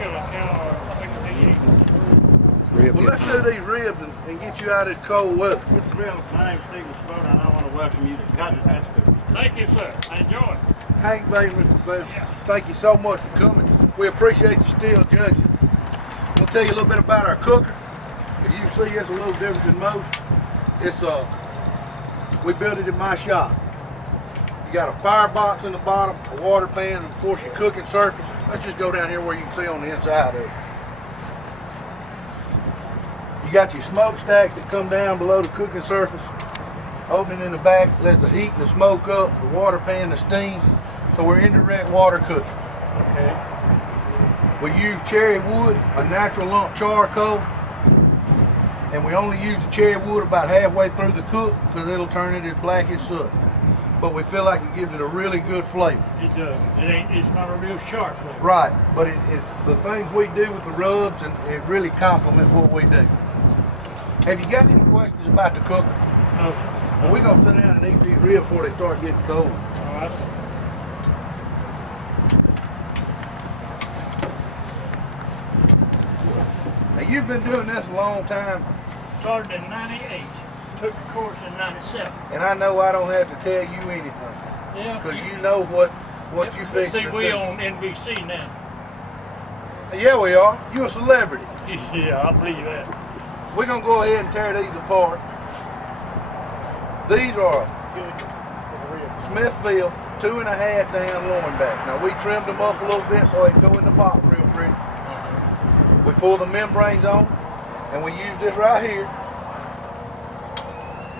kill a cow or make a pig. Well, let's do these ribs and get you out of this cold weather. Mr. Bill, my name's Stephen Spoda, and I want to welcome you to God's Hatch Cooker. Thank you, sir. I enjoy it. Hank Bailey, Mr. Bell, thank you so much for coming. We appreciate you still judging. We'll tell you a little bit about our cooker. As you can see, it's a little different than most. It's we built it in my shop. You got a firebox in the bottom, a water pan, and of course your cooking surface. Let's just go down here where you can see on the inside of it. You got your smokestacks that come down below the cooking surface. Opening in the back lets the heat and the smoke up, the water pan, the steam. So we're indirect water cooking. Okay. We use cherry wood, a natural lump charcoal, and we only use the cherry wood about halfway through the cook because it'll turn it as black as soot. But we feel like it gives it a really good flavor. It does. It's not a real sharp flavor. Right, but it's the things we do with the rubs, and it really complements what we do. Have you got any questions about the cooker? No. Well, we're gonna sit down and eat these ribs before they start getting cold. All right. Now you've been doing this a long time, Started in 98. Took the course in 97. and I know I don't have to tell you anything Yeah. because you know what you fix. See, we on NBC now. Yeah, we are. You a celebrity. Yeah, I believe that. We're gonna go ahead and tear these apart. These are Smithfield 2.5 down loin back. Now we trimmed them up a little bit so they go in the box real pretty. We pull the membranes on, and we use this right here.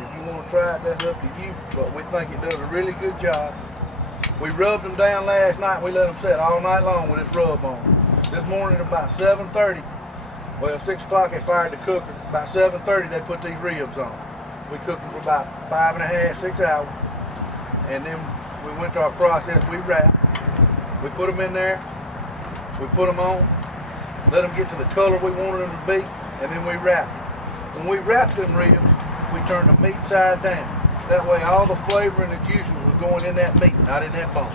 If you want to try it, that's up to you, but we think it does a really good job. We rubbed them down last night, and we let them set all night long with this rub on. This morning about 7:30, well 6 o'clock they fired the cooker. About 7:30 they put these ribs on. We cooked them for about 5.5, 6 hours, and then we went to our process. We wrapped. We put them in there. We put them on. Let them get to the color we wanted them to be, and then we wrapped them. When we wrapped them ribs, we turned the meat side down. That way all the flavor and the juices was going in that meat, not in that bone.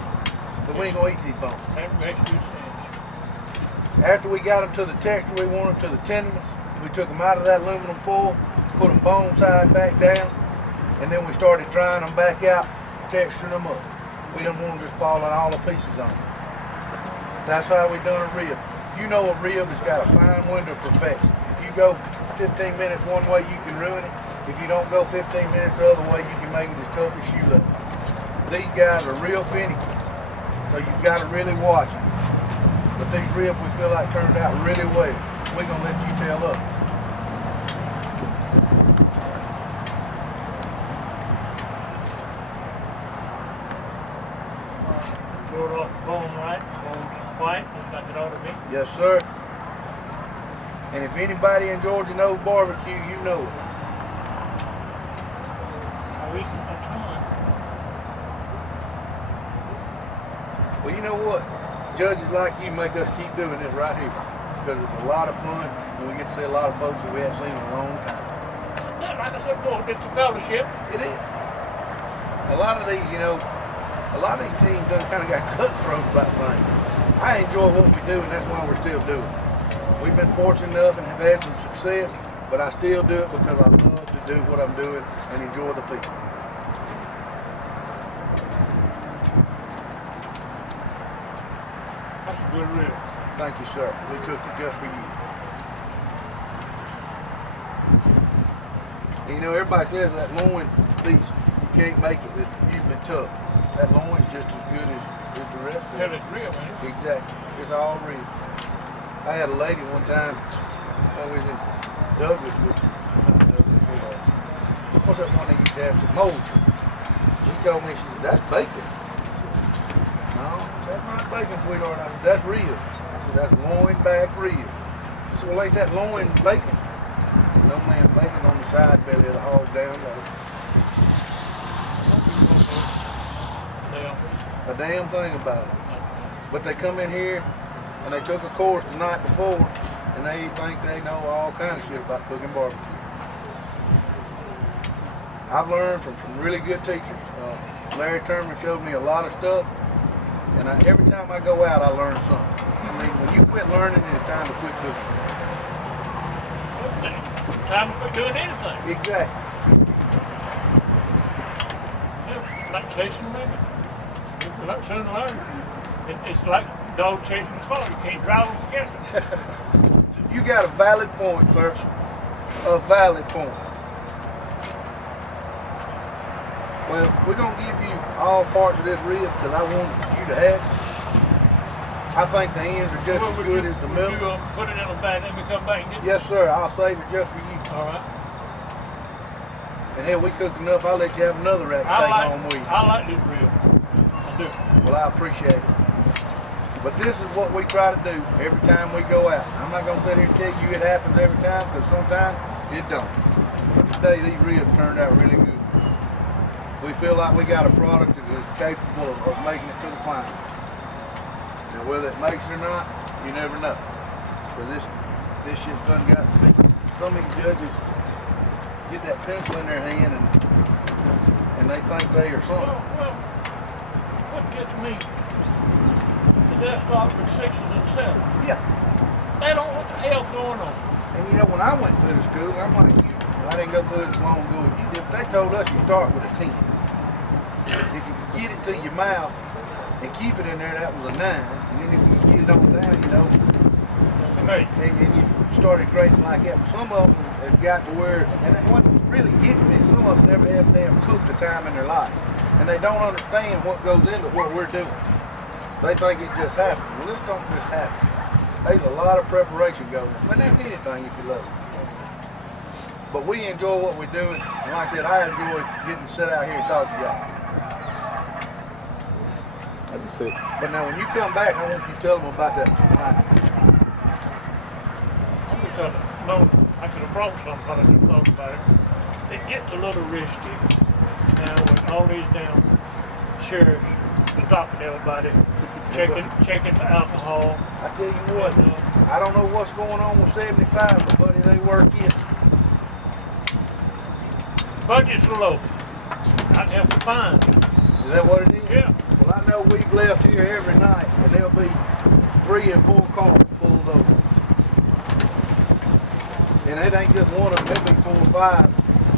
But we ain't gonna eat these bones. That makes good sense. After we got them to the texture we wanted, to the tenderness, we took them out of that aluminum foil, put them bone side back down, and then we started drying them back out, texturing them up. We didn't want them just falling all the pieces on. That's how we done a rib. You know a rib has got a fine window of perfection. If you go 15 minutes one way, you can ruin it. If you don't go 15 minutes the other way, you can make it as tough as you look. These guys are real finicky, so you've got to really watch them. But these ribs we feel like turned out really well. We're gonna let you tell us. Pull it off the bone right, bone white, just like it ought to be. Yes, sir. And if anybody in Georgia knows barbecue, you know it. I eat a ton. Well, you know what? Judges like you make us keep doing this right here because it's a lot of fun and we get to see a lot of folks that we haven't seen in a long time. Yeah, like I said, boy, it's a fellowship. It is. A lot of these, a lot of these teams done kind of got cutthroat about things. I enjoy what we do, and that's why we're still doing it. We've been fortunate enough and have had some success, but I still do it because I love to do what I'm doing and enjoy the people. That's a good rib. Thank you, sir. We cooked it just for you. And everybody says that loin piece, you can't make it. It's usually tough. That loin's just as good as the rest of Yeah, it. it's real, man. Exactly. It's all real. I had a lady one time, I was in Douglas with, what's that one they used to have, the Moultrie. She told me, she said, that's bacon. No, that's not bacon, sweetheart. I said, that's real. I said, that's loin back real. She said, well, ain't that loin bacon? No man, bacon on the side belly of the hog down low. Yeah. A damn thing about it. But they come in here and they took a course the night before and they think they know all kinds of shit about cooking barbecue. I've learned from some really good teachers. Larry Turman showed me a lot of stuff, and every time I go out I learn something. I mean, when you quit learning and it's time to quit cooking. Time to quit doing anything. Exactly. Yeah, like chasing a rabbit. You'll soon learn. It's like dog chasing a car. You can't drive them together. You got a valid point, sir. A valid point. Well, we're going to give you all parts of this rib because I want you to have it. I think the ends are just as good as the middle. You put it in a bag, let me come back and get it? Yes, sir. I'll save it just for you. All right. And hell, we cooked enough, I'll let you have another rack to take home with you. I like this rib. I do. Well, I appreciate it. But this is what we try to do every time we go out. I'm not going to sit here and tell you it happens every time because sometimes it don't. But today, these ribs turned out really good. We feel like we got a product that is capable of making it to the final. Now, whether it makes it or not, you never know. But this shit's done got to be. Some of these judges get that pencil in their hand and they think they are something. Well, what gets me is that start with 6s and 7s. Yeah. They don't know what the hell's going on. And you know, when I went through the school, I'm like you. I didn't go through it as long ago as you did. They told us you start with a 10. If you could get it to your mouth and keep it in there, that was a 9. And then if you could get it on down, you know, and you started grading like that. But some of them have got to where, and what really gets me is some of them never have damn cooked a time in their life. And they don't understand what goes into what we're doing. They think it just happens. Well, this don't just happen. There's a lot of preparation going on. But that's anything if you love it. But we enjoy what we're doing. And like I said, I enjoy getting to sit out here and talk to y'all. But now when you come back, I want you to tell them about that tonight. I'm just trying to know, I could have brought something, but I didn't talk about it. It gets a little risky now with all these damn sheriffs stopping everybody, checking for alcohol. I tell you what, I don't know what's going on with 75, but buddy, they work it. Budget's low. I'd have to find. Is that what it is? Yeah. Well, I know we've left here every night, and there'll be 3 and 4 cars pulled over. And it ain't just one of them, there'll be 4 or 5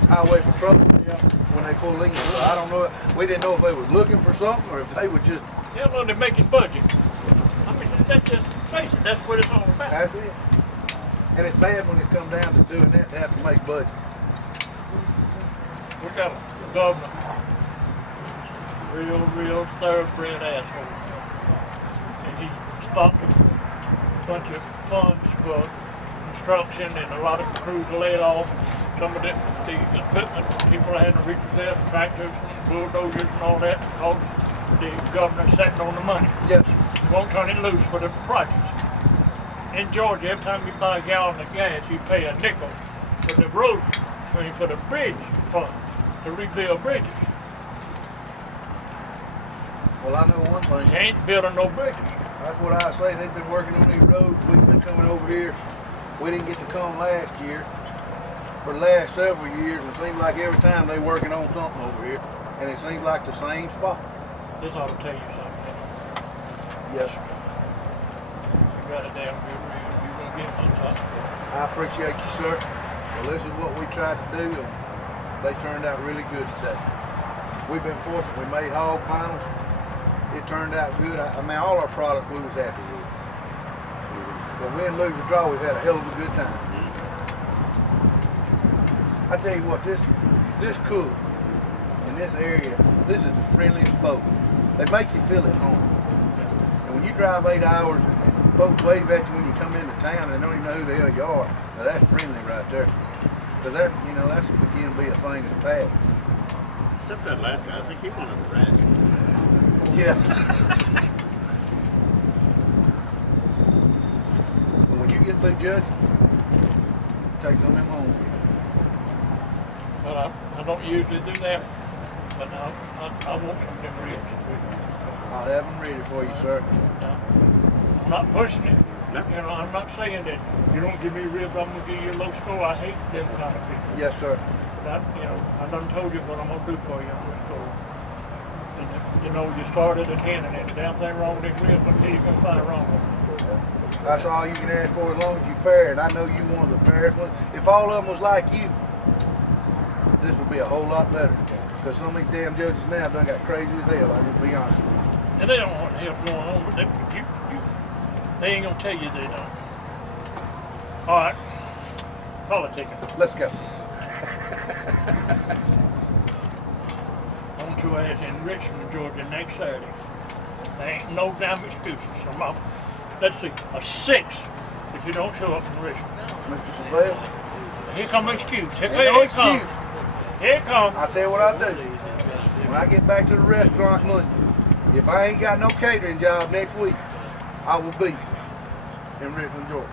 highway patrol when they pull in. So I don't know, we didn't know if they was looking for something or if they were just... Yeah, well, they're making budget. I mean, that's just, face it, that's what it's all about. That's it. And it's bad when it comes down to doing that, to have to make budget. We got a governor, real thoroughbred asshole. And he stopped a bunch of funds for construction and a lot of crews laid off. Some of the equipment people had to repossess, tractors, bulldozers and all that, because the governor's sitting on the money. Yes. Won't turn it loose for the projects. In Georgia, every time you buy a gallon of gas, you pay a nickel for the road, for the bridge fund, to rebuild bridges. Well, I know one thing. You ain't building no bridges. That's what I say. They've been working on these roads. We've been coming over here. We didn't get to come last year. For the last several years, and it seems like every time they're working on something over here, and it seems like the same spot. This ought to tell you something. Yes, sir. You got a damn good rig. You're going to get on top of it. I appreciate you, sir. Well, this is what we tried to do, and they turned out really good today. We've been fortunate. We made hog finals. It turned out good. I mean, all our products we was happy with. But win, lose, or draw, we've had a hell of a good time. I tell you what, this cook in this area, this is the friendliest folks. They make you feel at home. And when you drive 8 hours and folks wave at you when you come into town and they don't even know who the hell you are, now that's friendly right there. Because that, you know, that's beginning to be a thing of the past. Except that last guy, I think he wanted the rat. Yeah. But when you get through judging, take some of them home. But I don't usually do that. But I want some of them ribs. I'll have them ready for you, sir. I'm not pushing it. No. You know, I'm not saying that you don't give me ribs, I'm going to give you a low score. I hate them kind of people. Yes, sir. But I done told you what I'm going to do for you on this score. And you know, you start at a 10 and there's a damn thing wrong with them ribs, but you can find wrong with them. That's all you can ask for as long as you're fair, and I know you one of the fairest ones. If all of them was like you, this would be a whole lot better. Because some of these damn judges now done got crazy as hell, I'll just be honest with you. And they don't know what the hell's going on, but they ain't gonna tell you they don't. All right, call a ticket. Let's go. I want your ass in Richmond, Georgia next Saturday. There ain't no damn excuses. Let's see, a 6 if you don't show up in Richmond. Mr. Savelle. Here come an excuse. Here No it comes. excuse. Here it comes. I'll tell you what I'll do. When I get back to the restaurant Monday, if I ain't got no catering job next week, I will be in Richmond, Georgia.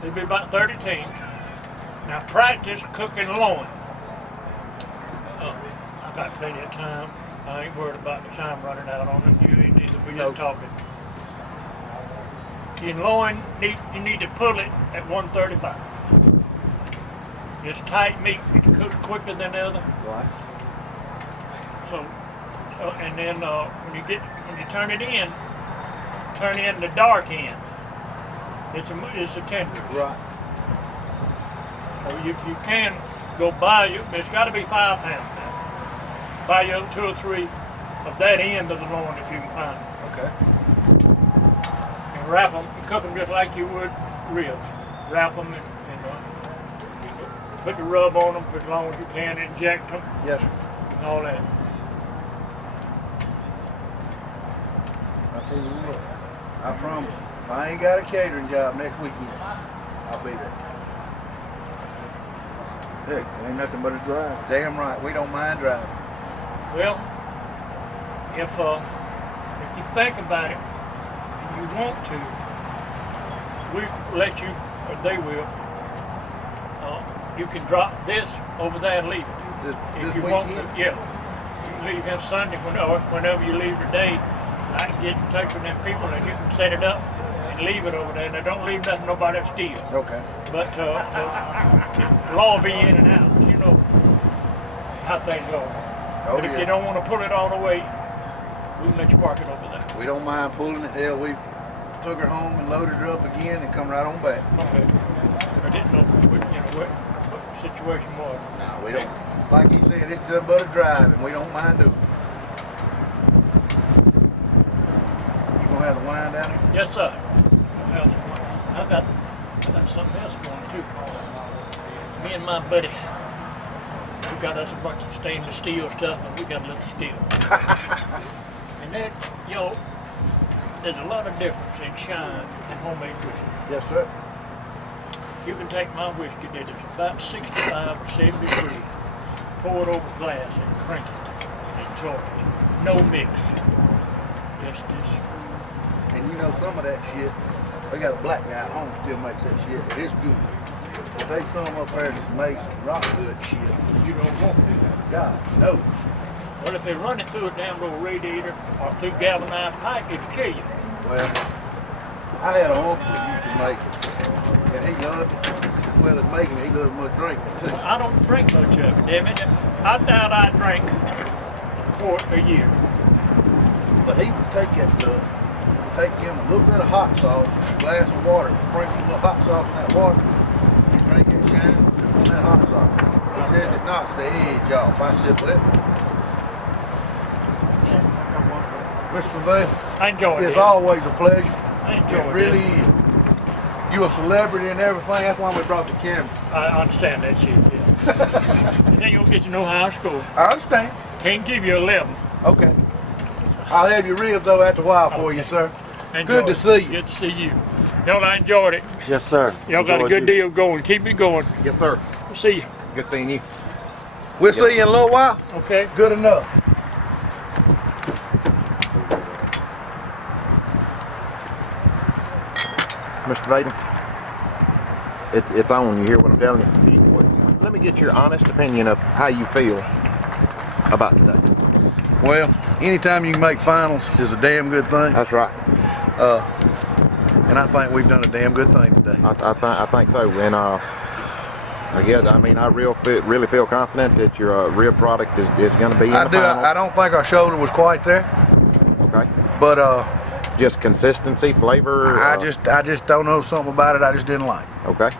There'll be about 30 teams. Now practice cooking loin. I got plenty of time. I ain't worried about the time running out on them. You ain't either. We just talking. In loin, you need to pull it at 135. It's tight meat. It cooks quicker than the other. Right. So and then when you turn it in, turn in the dark end. It's a tender. Right. So if you can go buy you, it's got to be 5 pounds now. Buy you 2 or 3 of that end of the loin if you can find them. Okay. And wrap them, cook them just like you would ribs. Wrap them and put the rub on them for as long as you can. Inject them. Yes, sir. And all that. I'll tell you what. I promise. If I ain't got a catering job next weekend, I'll be there. Heck, it ain't nothing but a drive. Damn right. We don't mind driving. Well, if you think about it, and you want to, we let you, or they will. You can drop this over there and leave it. If you want to, yeah. You can leave that Sunday whenever you leave today. I can get in touch with them people and you can set it up and leave it over there. Now don't leave nothing nobody else steal. Okay. But the law will be in and out. You know how things go. Oh, But if you don't want to pull it all the way, we'll let you park it over there. We don't mind pulling it. Hell, we took her home and loaded her up again and come right on back. Okay. I didn't know what the situation was. Nah, we don't. Like he said, it's done but a drive, and we don't mind doing it. You gonna have the wine down here? Yes, sir. I got something else going too. Me and my buddy, we got us a bunch of stainless steel stuff, and we got a little steel. And that, there's a lot of difference in shine and homemade whiskey. Yes, sir. You can take my whiskey that is about 65 or 70 proof, pour it over glass and crank it and enjoy it. No mix. Just this. And you know some of that shit, we got a black guy at home still makes that shit, but it's good. But they some up there that makes rock good shit. You don't want it. God, no. Well, if they run it through a damn old radiator or through galvanized pipe, it'll kill you. Well, I had a uncle that used to make it, and he loved it. As well as making it, he loved much drinking it too. I don't drink much of it, damn it. I doubt I drink a quart a year. But he would take that stuff, take him a little bit of hot sauce, a glass of water, sprinkle a little hot sauce in that water, and drink that shine on that hot sauce. He says it knocks the edge off. I said, well, Mr. Vale, I enjoy it. it's always a pleasure. I enjoy It really is. You a celebrity and everything. That's why we brought the camera. I understand that shit, yeah. And then you'll get to know how I score. I understand. Can't give you 11. Okay. I'll have your ribs though after a while for you, sir. Good to see you. Good to see you. Y'all, I enjoyed it. Yes, sir. Y'all got a good deal going. Keep it going. Yes, sir. See you. Good seeing you. We'll see you in a little while. Okay. Good enough. Mr. Vaden, it's on. You hear what I'm telling you? Let me get your honest opinion of how you feel about today. Well, anytime you can make finals is a damn good thing. That's right. And I think we've done a damn good thing today. I think so. And I really feel confident that your real product is going to be in the finals. I don't think our shoulder was quite there. Okay. But Just consistency, flavor. I just don't know something about it. I just didn't like. Okay.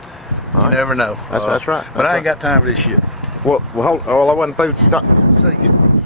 You never know. That's right. But I ain't got time for this shit. Well, I wasn't through. See you.